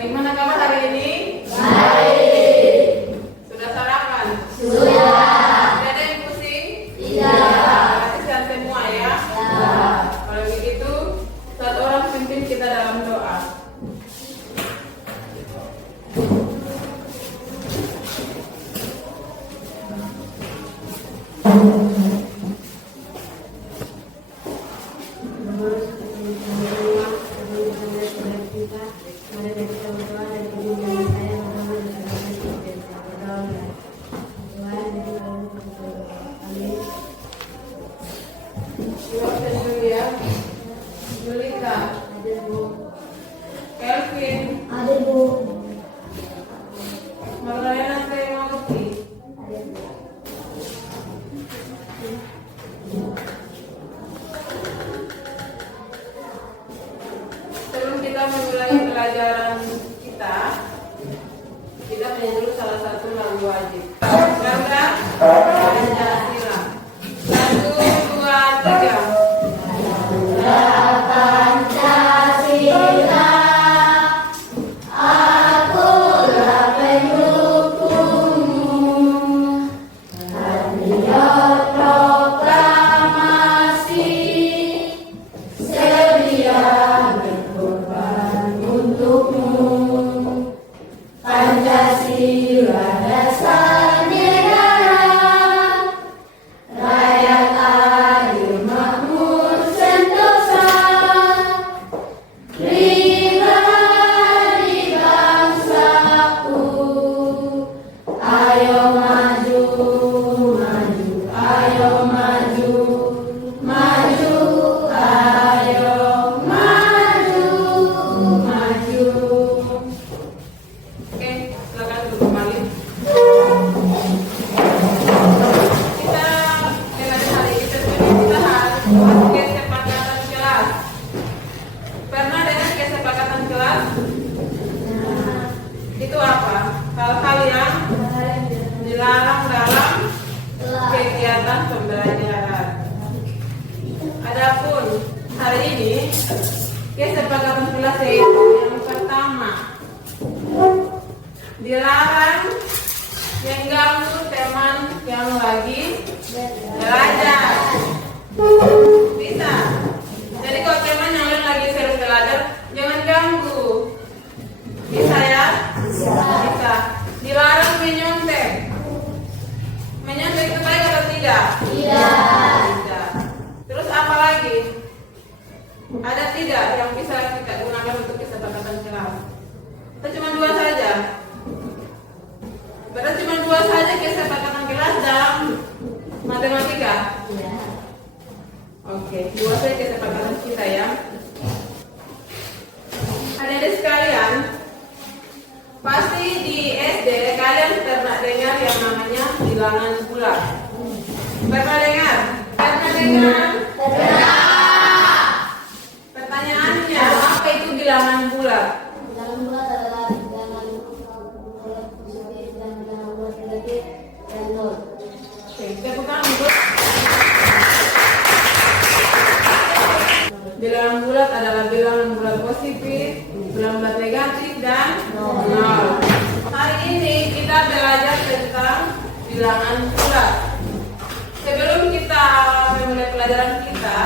Bagaimana kabar hari ini? Baik. Sudah sarapan? Sudah. Tidak ada yang pusing? Tidak. Berarti sehat semua ya? Ya. Kalau begitu, satu orang pimpin kita dalam doa. Jawab dulu ya. Julita, Kelvin, Ada Bu. Magdalena Tremauti, sebelum kita memulai pelajaran kita punya dulu salah satu lagu wajib. Bangga Pancasila. 1, 2, 3. Pancasila, akulah pendukungmu. Patriot proklamasi, sedia berkorban untukmu. Pancasila dasar negara, rakyat adil makmur sentosa, pribadi bangsaku. Ayo maju, maju, ayo maju, maju, ayo maju, maju. Oke, silakan duduk kembali. Kita dengan hari ini tentunya kita harus buat kesepakatan kelas. Pernah dengar kesepakatan kelas? Itu apa? Hal-hal yang dilarang dalam kegiatan pembelajaran. Adapun hari ini kesepakatan kelas yaitu yang pertama, dilarang mengganggu teman yang lagi belajar. Bisa. Jadi kalau teman yang lain lagi seru belajar, jangan ganggu. Bisa ya? Bisa. Dilarang menyontek. Menyontek itu baik atau tidak? Tidak. Tidak. Terus apa lagi? Ada tidak yang bisa kita gunakan untuk kesepakatan kelas? Atau cuma 2 saja? Berarti cuma 2 saja kesepakatan kelas dalam matematika? Ya. Oke, 2 saja kesepakatan kita ya. Adik-adik sekalian, pasti di SD kalian pernah dengar yang namanya bilangan bulat. Pernah dengar? Pernah dengar? Pertanyaannya, apa itu bilangan bulat? Bilangan bulat adalah bilangan bulat positif dan bilangan bulat negatif dan nol. Oke, tepukan untuk bilangan bulat adalah bilangan bulat positif, bilangan bulat negatif, dan nol. Hari ini kita belajar tentang bilangan bulat. Sebelum kita memulai pelajaran kita,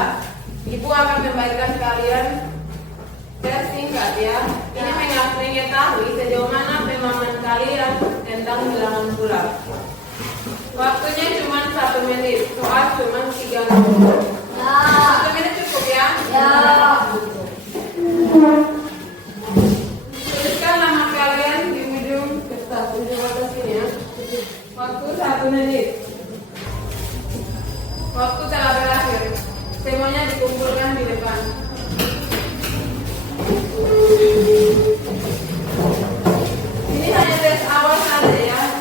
Ibu akan membagikan kalian tes singkat ya. Ini mengetahui sejauh mana pemahaman kalian tentang bilangan bulat. Waktunya cuma 1 menit, soal cuma 3 menit. Ya. 1 menit cukup ya? Ya. Tuliskan nama kalian di ujung kertas, ujung atas ini ya. Waktu 1 menit. Waktu telah berakhir. Semuanya dikumpulkan di depan. Ini hanya tes awal saja ya.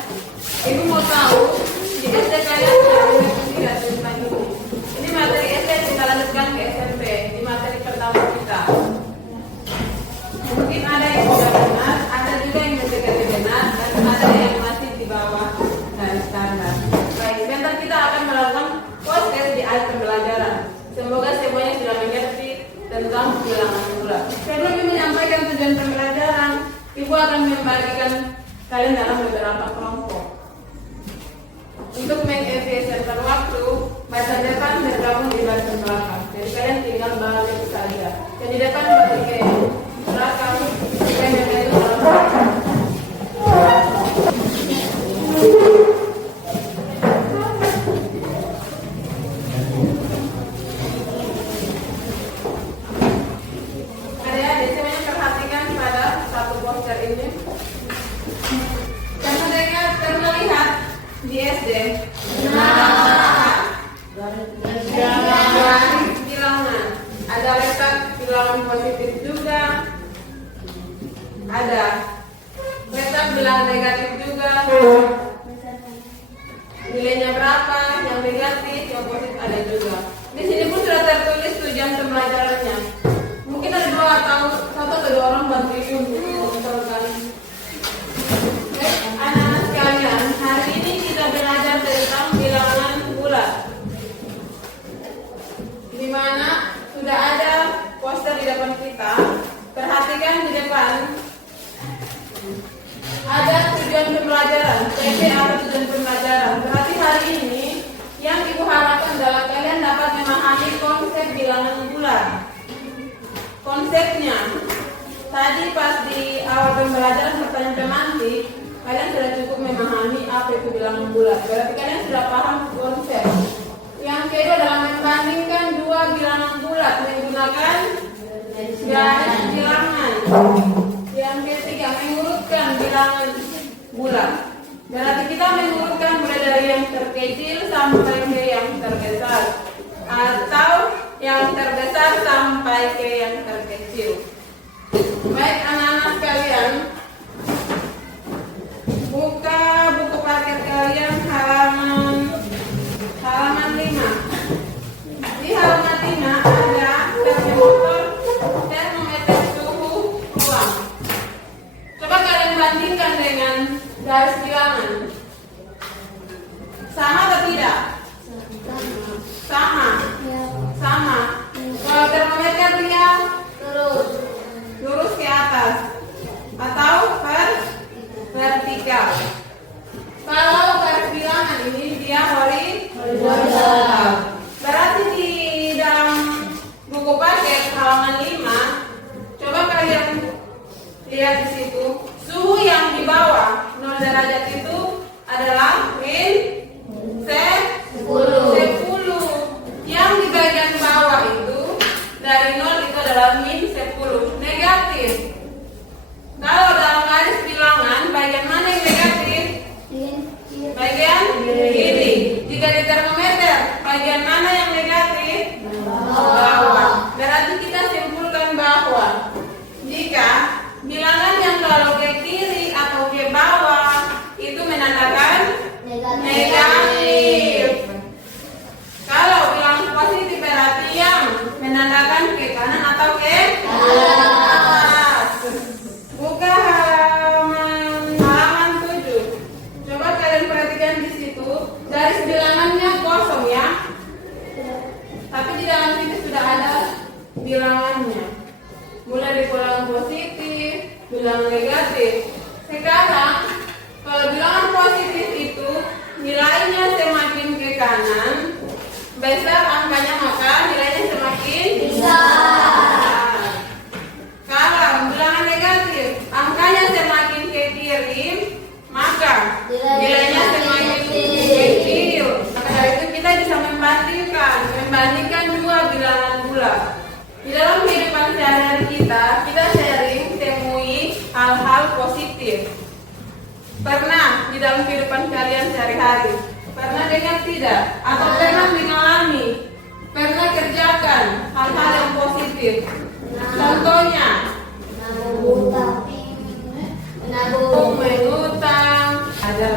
Ibu mau tahu di SD kalian sudah tidak tentang ini. Ini materi SD kita lanjutkan ke SMP. Ini materi pertama kita. Mungkin ada yang sudah benar, ada juga yang mendekati benar, dan ada yang masih di bawah dari standar. Baik, sebentar kita akan melakukan proses di akan membagikan kalian dalam beberapa kelompok. Untuk mengefisienkan waktu, baca depan bergabung di bagian belakang. Jadi kalian tinggal balik saja. Jadi depan balik ke belakang, kalian itu dalam belakang. Adik-adik semuanya perhatikan pada satu poster ini. Yang mereka terlihat di SD. Garis bilangan. Ada letak bilangan positif juga. Ada letak bilangan negatif juga. Nilainya berapa? Yang negatif, yang positif ada juga. Di sini pun sudah tertulis tuh jam pembelajarannya. Mungkin ada satu atau dua orang bantuin untuk kali. Anak-anak sekalian, hari ini kita belajar tentang bilangan bulat. Di mana sudah ada poster di depan kita. Perhatikan di depan. Ada tujuan pembelajaran, PP atau tujuan pembelajaran. Berarti hari ini yang Ibu harapkan adalah kalian dapat memahami konsep bilangan bulat. Konsepnya, tadi pas di awal pembelajaran pertanyaan pemantik, kalian sudah cukup memahami apa itu bilangan bulat. Berarti kalian sudah paham konsep. Yang kedua adalah membandingkan dua bilangan bulat menggunakan garis bilangan. Yang ketiga mengurutkan bilangan bulat. Berarti kita mengurutkan mulai dari yang terkecil sampai ke yang terbesar, atau yang terbesar sampai ke yang terkecil. Baik anak-anak sekalian, buka buku paket kalian halaman 5. Di halaman 5 ada termometer suhu ruang. Coba kalian bandingkan dengan garis bilangan. Sama atau tidak? Sama. Sama. Kalau termometer dia lurus ke atas atau vertikal. Kalau garis bilangan ini dia horizontal. Berarti di dalam buku paket halaman 5, coba kalian lihat di situ, suhu yang di bawah 0 derajat itu adalah min 10. Yang di bagian bawah itu dari 0 itu adalah min 10, negatif. Kalau dalam garis bilangan bagian mana yang negatif? Bagian kiri. Jika di termometer bagian mana yang negatif? Bawah. Berarti kita simpulkan bahwa jika bilangan yang kalau ke kiri atau ke bawah itu menandakan negatif. Kalau bilangan positif berarti yang menandakan ke kanan atau ke atas. Buka halaman 7. Coba kalian perhatikan di situ, garis bilangannya kosong ya. Tapi di dalam situ sudah ada bilangannya. Mulai dari bilangan positif, bilangan negatif. Sekarang kalau bilangan positif itu nilainya semakin ke kanan, besar angkanya maka nilainya semakin besar. Kalau bilangan negatif, angkanya semakin ke kiri, maka nilainya semakin kecil. Maka dari itu kita bisa membandingkan dua bilangan bulat. Di dalam kehidupan sehari-hari kita sering temui hal-hal positif. Pernah di dalam kehidupan kalian sehari-hari, pernah dengar tidak? Atau pernah mengalami, pernah kerjakan hal-hal yang positif? Contohnya, mengutang.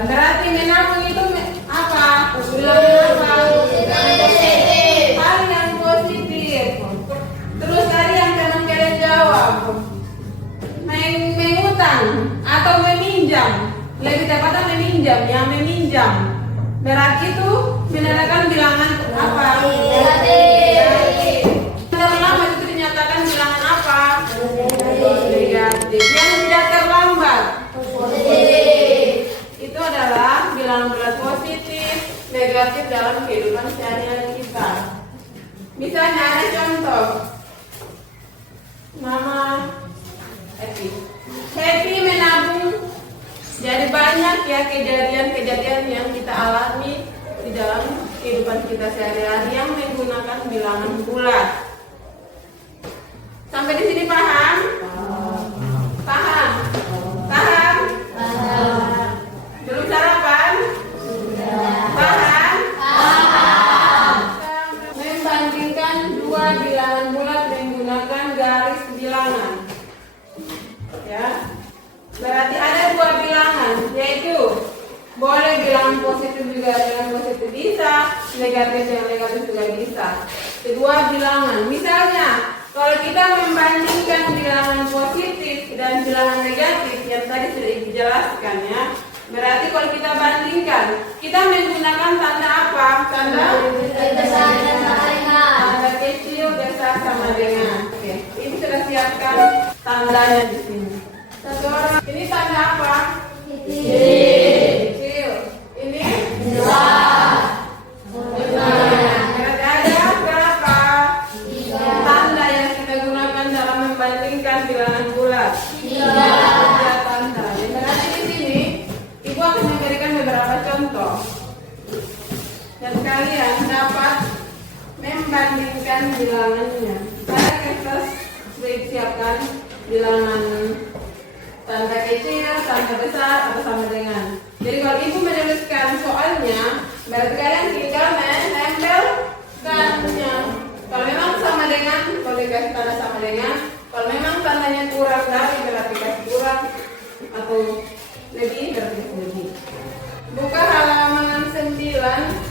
Berarti menabung itu apa? Bilangan apa? Hal yang positif. Terus tadi yang teman kalian jawab, mengutang atau meminjam. Lebih tepatnya meminjam, yang meminjam. Berarti itu menandakan bilangan apa? Negatif. Terlambat itu dinyatakan bilangan apa? Negatif. Yang tidak terlambat negatif dalam kehidupan sehari-hari kita. Misalnya ada contoh, nama Happy. Happy menabung. Jadi banyak ya kejadian-kejadian yang kita alami di dalam kehidupan kita sehari-hari yang menggunakan bilangan bulat. Sampai di sini paham? Paham? Paham? Belum sarapan? Paham? Membandingkan dua bilangan bulat menggunakan garis bilangan. Ya. Berarti ada dua bilangan, yaitu boleh bilangan positif juga dengan positif bisa, negatif dengan negatif juga bisa. Kedua bilangan, misalnya kalau kita membandingkan bilangan positif dan bilangan negatif yang tadi sudah dijelaskan ya, berarti kalau kita bandingkan, kita menggunakan tanda apa? Tanda kecil besar sama dengan. Oke, ini sudah siapkan tandanya di sini. Satu orang, ini tanda apa? Kecil. Ini besar. Berarti ada berapa tanda yang kita gunakan dalam membandingkan bilangan bulat? Tiga tanda. Berarti di sini Ibu akan memberikan beberapa contoh dan kalian dapat membandingkan bilangannya. Pada kertas sudah disiapkan bilangan tanda kecil, tanda besar, atau sama dengan. Jadi kalau Ibu menuliskan soalnya, berarti kalian tinggal menempelkannya. Kalau memang sama dengan, kalau dikasih tanda sama dengan. Kalau memang tandanya kurang dari, berarti kasih kurang, atau lebih, berarti lebih. Buka halaman 9.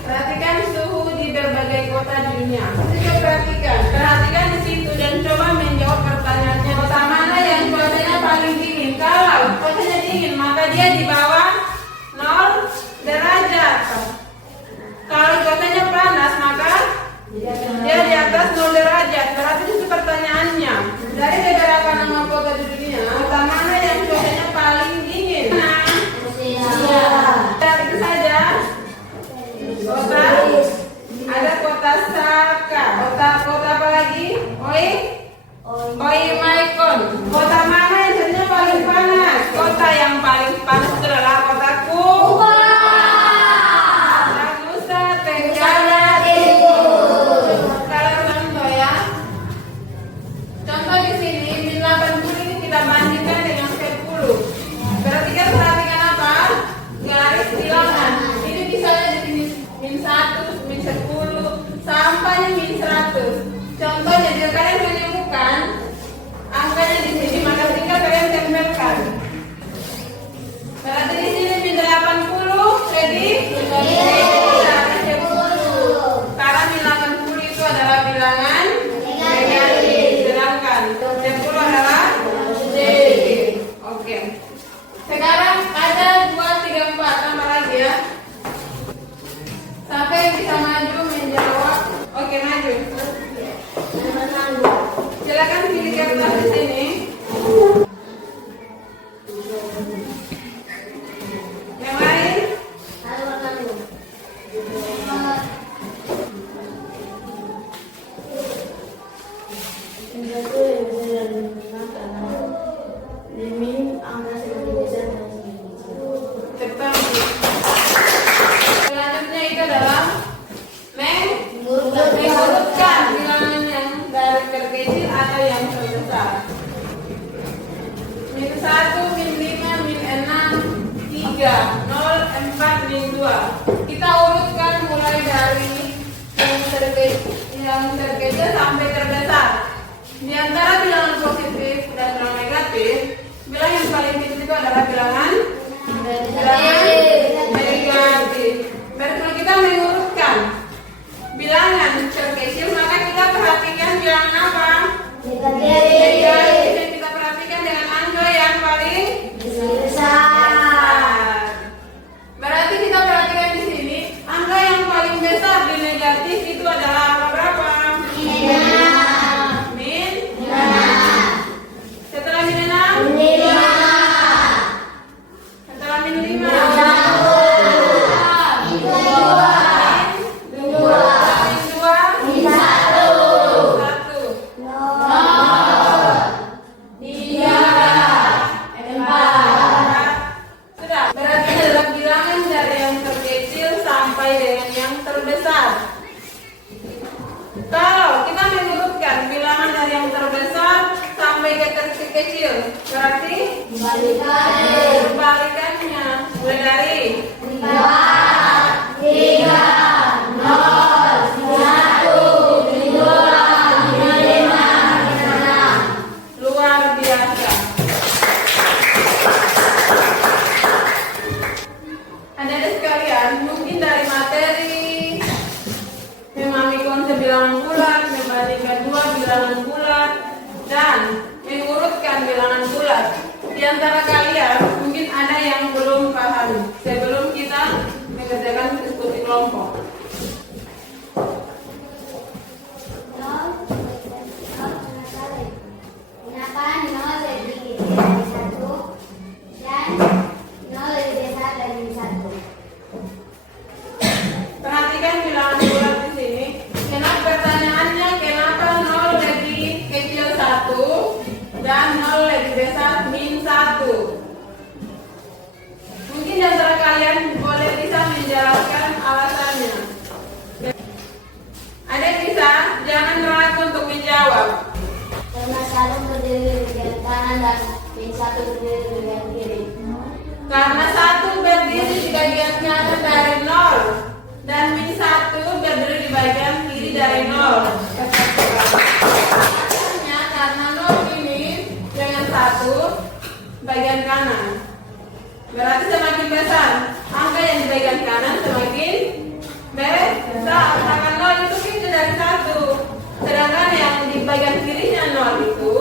Perhatikan suhu di berbagai kota di dunia. Coba perhatikan di situ dan coba menjawab pertanyaannya. Kota mana yang cuacanya paling dingin? Kalau cuacanya dingin, maka dia di bawah 0 derajat. Kalau cuacanya panas, maka dia di atas 0 derajat. Berarti itu pertanyaannya. Dari beberapa nama kota di dunia, kota mana yang cuacanya paling dingin? Itu saja. Kota ada kota Saka, kota apa lagi? Oimaikon. Kota mana yang sebenarnya paling panas? Kota yang paling panas itu adalah kota Nusa Tenggara Timur. Kalau contoh ya, contoh di sini min 80 ini kita bandingkan dengan 10. Berarti kita perhatikan apa? Garis bilangan. Ini misalnya di sini min 1, min 10 sampai min 100. Contohnya jika kalian menemukan angkanya di sini, maka tinggal kalian tempelkan. Berarti di sini min 80, jadi karena min 80 itu adalah bilangan negatif, sedangkan 10 adalah positif. Oke. Sekarang ada 2, 3, 4 tambah lagi ya. Sampai yang bisa maju menjawab. Oke, maju. Silakan pilih kertas di sini. Yang lain? Cepat. Selanjutnya itu adalah mengurutkan bilangan yang dari terkecil atau yang terbesar. Min 1, min 5, min 6, 3, 0, 4, min 2. Kita urutkan mulai dari yang terkecil sampai terbesar. Di antara bilangan positif dan bilangan negatif, bilangan yang paling kecil itu adalah bilangan negatif. Berarti kalau kita mengurutkan bilangan terkecil, maka kita perhatikan bilangan apa? Negatif. Dan kita perhatikan dengan angka yang paling besar. Berarti kita perhatikan di sini, angka yang paling besar di negatif itu adalah angka berapa? Min 6. Setelah min 6? Setelah min 5? Min 2. terbesar. Kalau kita mengurutkan bilangan dari yang terbesar sampai ke terkecil, berarti kebalikannya. Mulai dari 5, 3, 0, 1, 2, 5, 6. luar biasa. Adik-adik sekalian, mungkin dari materi memahami konsep bilangan bulat, membandingkan dua bilangan bulat, dan mengurutkan bilangan bulat. Di antara kalian mungkin ada yang belum paham sebelum kita mengerjakan diskusi kelompok. Kenapa 0 lebih kecil dari 1 dan 0 lebih besar dari 1? Perhatikan bilangan bulat di sini. Kenapa pertanyaannya kenapa 0 lebih kecil 1 dan 0 lebih besar min 1? Mungkin di antara kalian boleh bisa menjelaskan alasannya. Ada yang bisa? Jangan ragu untuk menjawab. Karena 1 berdiri di bagian kanan dan min 1 berdiri di bagian kiri. Karena 1 berdiri di bagian kanan dari 0 dan min 1 berdiri di bagian kiri dari 0. Alasannya karena 0 ini dengan 1 bagian kanan. Berarti semakin besar angka yang di bagian kanan semakin besar. Karena 0 itu kecil dari 1. Sedangkan yang di bagian kirinya 0 itu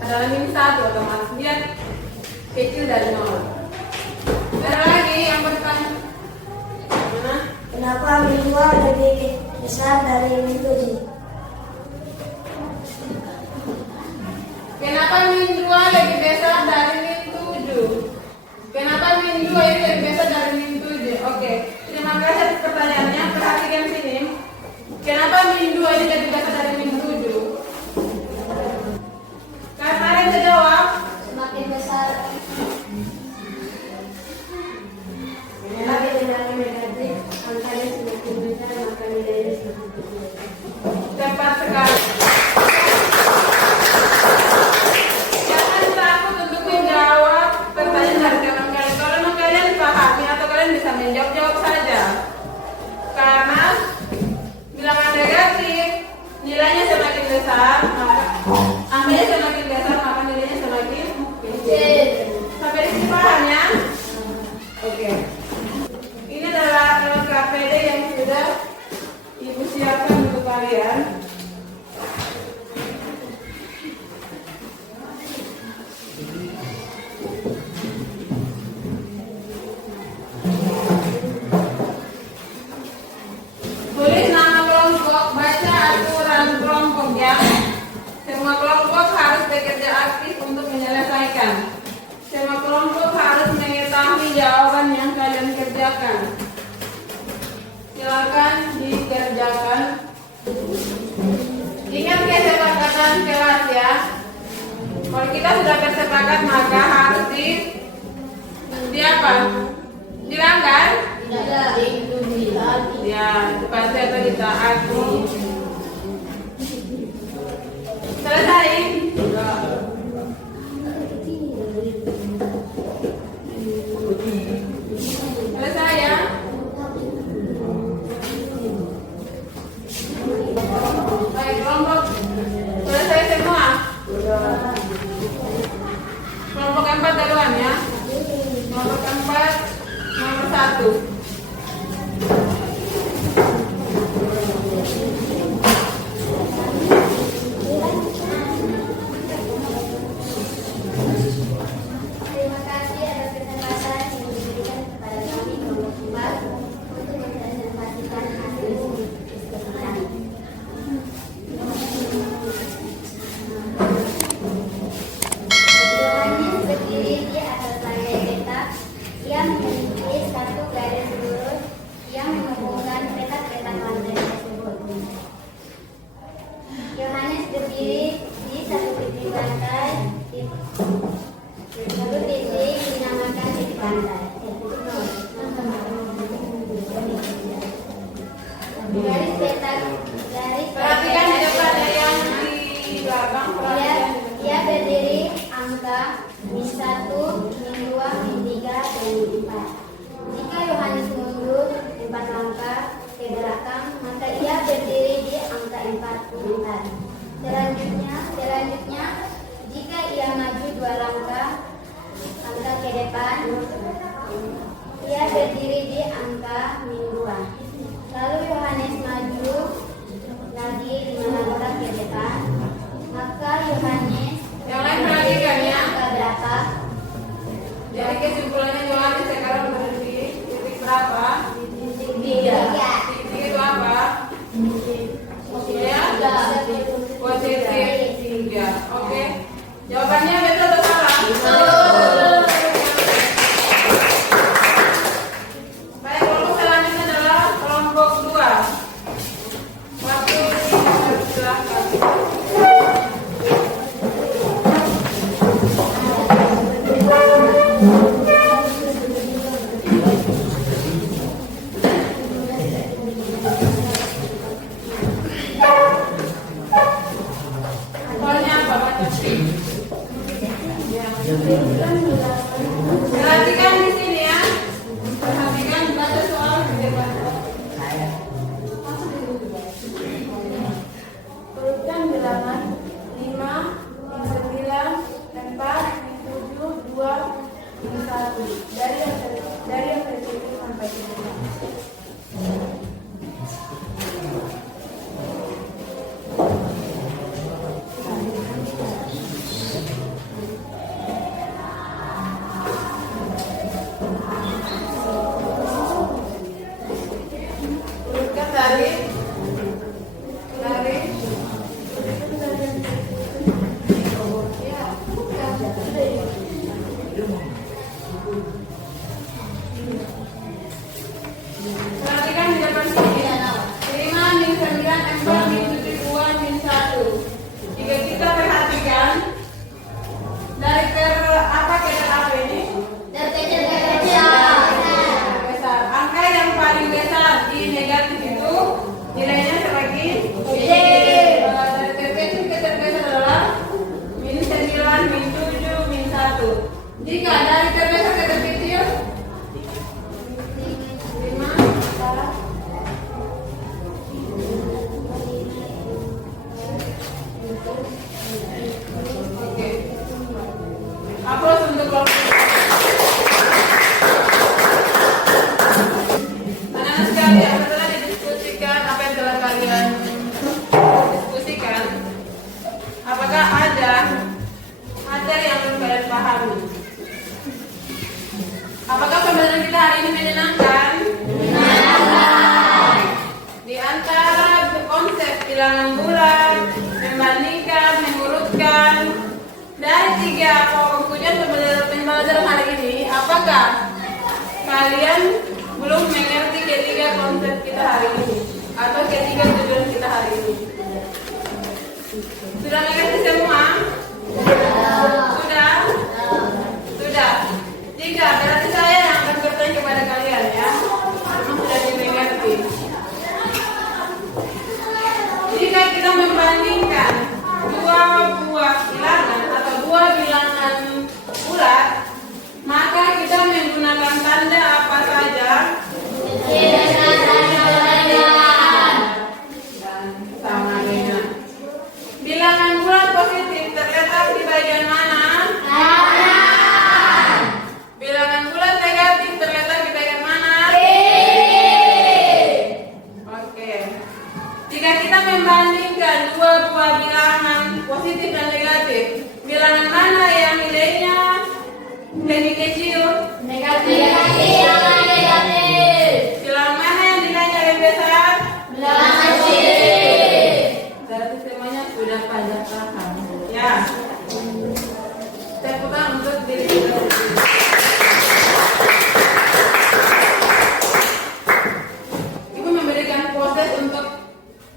adalah min 1, otomatis dia kecil dari 0. Ada lagi yang bertanya? Mana? Kenapa min 2 lebih besar dari min 7? Kenapa min 2 lebih besar dari min 7? Kenapa min 2 ini lebih besar dari min 7? Oke, terima kasih atas pertanyaannya. Perhatikan sini. Kenapa min 2 ini lebih besar dari min 7? Karena ada yang jawab. Semakin besar Semakin nilainya negatif, angkanya semakin besar, maka nilainya semakin kecil. Tepat sekali. Jangan takut untuk menjawab pertanyaan dari teman kalian. Kalau memang kalian pahami atau kalian bisa menjawab saja. Karena bilangan negatif nilainya semakin besar, maka angkanya semakin besar, maka nilainya semakin kecil. Sampai di sini paham ya? Oke. Ini adalah KPD yang sudah Ibu siapkan untuk kalian. Tulis nama kelompok, baca aturan kelompok ya. Semua kelompok harus bekerja aktif untuk menyelesaikan. Semua kelompok harus mengetahui jawaban yang kalian kerjakan. Silakan dikerjakan. Ingat kesepakatan kelas ya. Kalau kita sudah bersepakat maka harus di apa? Dilanggar? tidak diikuti. Ya, dipatuhi atau ditaati. Selesai? Selesai ya? Baik, kelompok selesai semua? Kelompok 4 duluan ya. Kelompok 4 nomor 1. Terima kasih atas kesempatan yang diberikan kepada kami kelompok 4 untuk mempresentasikan hasil diskusi kami. Bilangan berdiri di atas lantai petak yang memiliki satu garis lurus yang menghubungkan petak-petak lantai tersebut. Yohanes berdiri di satu titik lantai. Satu titik dinamakan titik lantai. Garis beta, garis Perhatikan di depan yang di belakang. Perhatikan. Ia berdiri angka min 1, min 2, min 3, dan min 4. Jika Yohanes mundur 4 langkah ke belakang, maka ia berdiri di angka 44. Selanjutnya, jika ia maju 2 langkah ke depan, ia berdiri di angka min 2. Lalu Yohanes maju lagi 5 langkah ke depan, maka Yohanes Yang lain perhatikan ya. angka berapa? Jadi kesimpulannya Yohanes sekarang berhenti titik berapa? Titik 3. Titik itu apa? Ya, positif 3. Oke. Jawabannya betul atau salah? Betul. Baik, kelompok selanjutnya adalah kelompok 2. Waktu silakan. Soalnya apa? Baca. Perhatikan di sini ya. Perhatikan baca soal di depan. Urutkan bilangan 5, 9, 4, 7, 2, 1. Dari yang tertulis sampai ke depan. Urutkan dari perhatikan di depan sini. 5, min 9, 4, min 7, 2, min 1. Jika kita perhatikan dari apa ke apa ini? Besar. Angka yang paling besar di negatif itu nilainya sebagai dari terkecil ke terbesar adalah min 9, min 7, min 1. Jika dari terbesar ke terkecil 5, 4, oke. Aplaus untuk kelompok. Anak-anak sekalian, setelah didiskusikan apa yang telah kalian diskusikan, apakah ada materi yang belum kalian pahami? Apakah pembelajaran kita hari ini menyenangkan? Di antara konsep bilangan bulat, membandingkan, mengurutkan, dari 3 pokok tujuan pembelajaran hari ini, apakah kalian belum mengerti ketiga konsep kita hari ini atau ketiga tujuan kita hari ini? Sudah mengerti semua? Sudah? Sudah. Jika berarti saya yang akan bertanya kepada kalian ya. Memang sudah dimengerti. Jika kita membandingkan 2 buah bilangan atau 2 bilangan bulat, maka kita menggunakan tanda apa saja? Dan sama dengan bilangan bulat positif terletak di bagian mana? Kanan. Bilangan bulat negatif terletak di bagian mana? Kiri. Oke. Jika kita membandingkan 2 buah bilangan positif dan negatif, bilangan mana yang nilainya lebih kecil? Negatif. Bilangan mana yang nilainya lebih besar? Bilangan kecil. Berarti semuanya sudah pada paham. Ya. Tepuk tangan untuk diri kita sendiri. Ibu memberikan proses untuk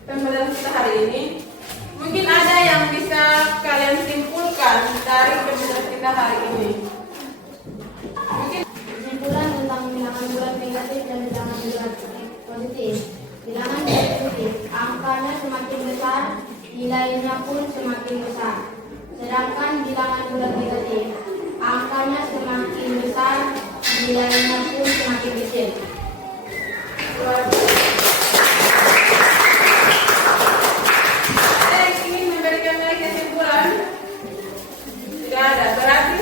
pembelajaran kita hari ini. Mungkin ada yang bisa kalian simpulkan dari pembelajaran kita hari ini. Mungkin Kesimpulan tentang bilangan bulat negatif dan bilangan bulat positif. Bilangan angkanya semakin besar, nilainya pun semakin besar. Sedangkan bilangan bulat negatif, angkanya semakin besar, nilainya pun semakin kecil. Ingin memberikan lagi kesimpulan? Tidak ada. Berarti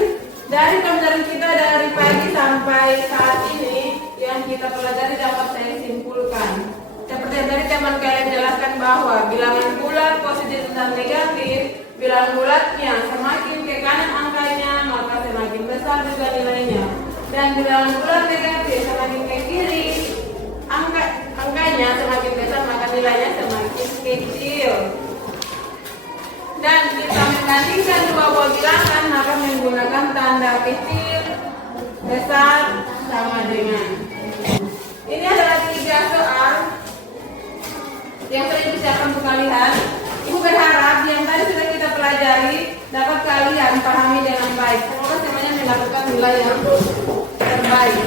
dari pembelajaran kita dari pagi sampai saat ini yang kita pelajari dapat saya simpulkan. Seperti yang tadi teman kalian jelaskan bahwa bilangan bulat positif dan negatif, bilangan bulatnya semakin ke kanan angkanya maka semakin besar juga nilainya. Dan bilangan bulat negatif semakin ke kiri angkanya semakin besar maka nilainya semakin kecil. Dan kita membandingkan dua buah bilangan maka menggunakan tanda kecil, besar, sama dengan. Ini adalah 3 soal yang sudah disiapkan untuk kalian. Ibu berharap yang tadi sudah kita pelajari dapat kalian pahami dengan baik. Semoga semuanya mendapatkan nilai yang terbaik.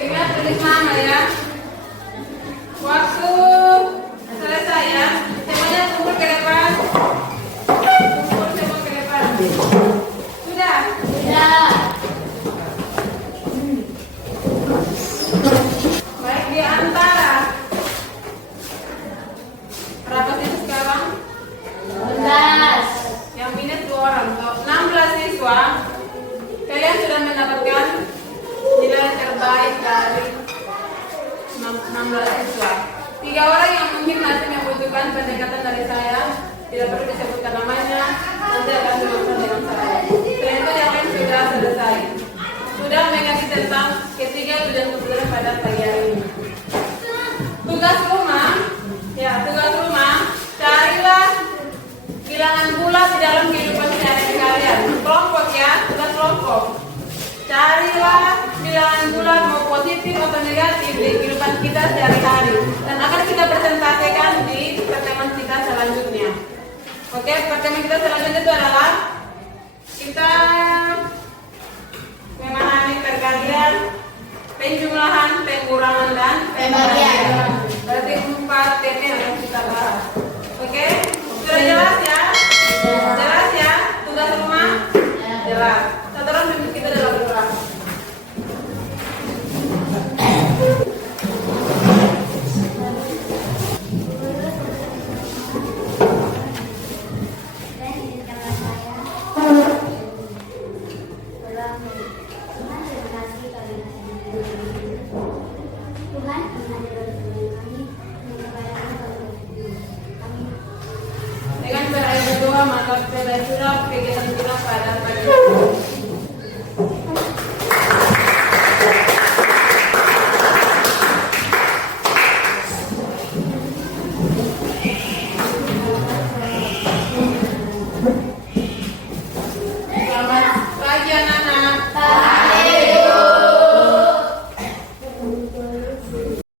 Ingat tulis nama ya. Waktu selesai ya. Semuanya kumpul ke depan. Kumpul semua ke depan. Sudah? Sudah. Baik, di antara berapa siswa sekarang? 11. Yang minus 2 orang. 16 siswa. Kalian sudah mendapatkan nilai terbaik dari 16 siswa. 3 orang yang mungkin masih membutuhkan pendekatan dari saya, tidak perlu disebutkan namanya, nanti akan dilakukan dengan saya. Selain itu yang lain sudah selesai. Sudah mengerti tentang ketiga tujuan pembelajaran pada pagi hari ini. Tugas rumah, carilah bilangan bulat di dalam kehidupan sehari-hari kalian. Kelompok ya, tugas kelompok. Carilah bilangan bulat mau positif atau negatif di kehidupan kita sehari-hari dan akan kita presentasikan di pertemuan kita selanjutnya. Oke, pertemuan kita selanjutnya itu adalah kita memahami perkalian, penjumlahan, pengurangan dan pembagian. Berarti 4 tema yang harus kita bahas. Oke, sudah jelas ya? Jelas ya? Tugas rumah? Jelas. Satu orang memimpin kita dalam berdoa. Dengan berakhir berdoa maka kita sudah